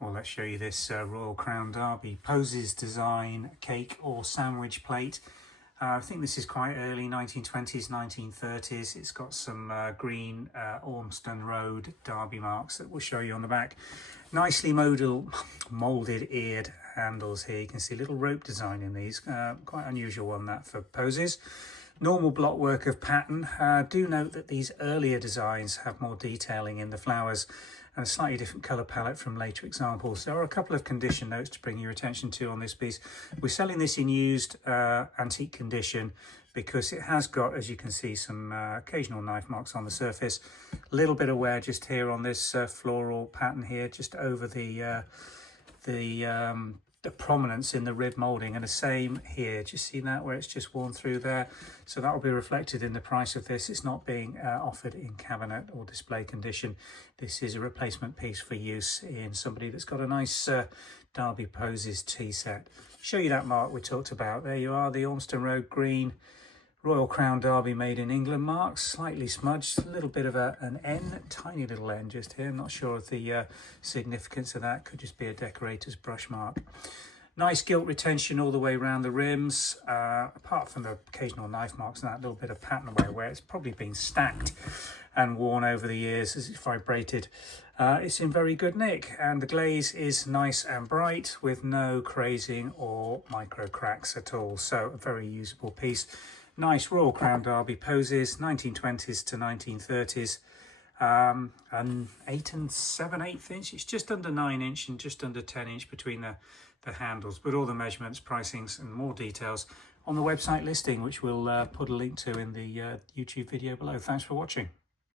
Well, let's show you this Royal Crown Derby Posies design cake or sandwich plate. I think this is quite early, 1920s, 1930s. It's got some green Ormston Road Derby marks that we'll show you on the back. Nicely moulded eared handles here. You can see a little rope design in these. Quite unusual one that for Posies. Normal block work of pattern. Do note that these earlier designs have more detailing in the flowers and a slightly different colour palette from later examples. There are a couple of condition notes to bring your attention to on this piece. We're selling this in used antique condition because it has got, as you can see, some occasional knife marks on the surface. A little bit of wear just here on this floral pattern here, just over the prominence in the rib moulding, and the same here. Do you see that where it's just worn through there? So that will be reflected in the price of this. It's not being offered in cabinet or display condition. This is a replacement piece for use in somebody that's got a nice Derby Posies tea set. Show you that mark we talked about. There you are, the Ormston Road green Royal Crown Derby made in England marks, slightly smudged, a little bit of an N, tiny little N just here. I'm not sure of the significance of that. Could just be a decorator's brush mark. Nice gilt retention all the way around the rims, apart from the occasional knife marks and that little bit of pattern wear where it's probably been stacked and worn over the years as it's vibrated. It's in very good nick, and the glaze is nice and bright with no crazing or micro cracks at all. So a very usable piece. Nice Royal Crown Derby Posies, 1920s to 1930s, and 8 and 7/8 inch. It's just under 9 inch and just under 10 inch between the handles, but all the measurements, pricings and more details on the website listing, which we'll put a link to in the YouTube video below. Thanks for watching.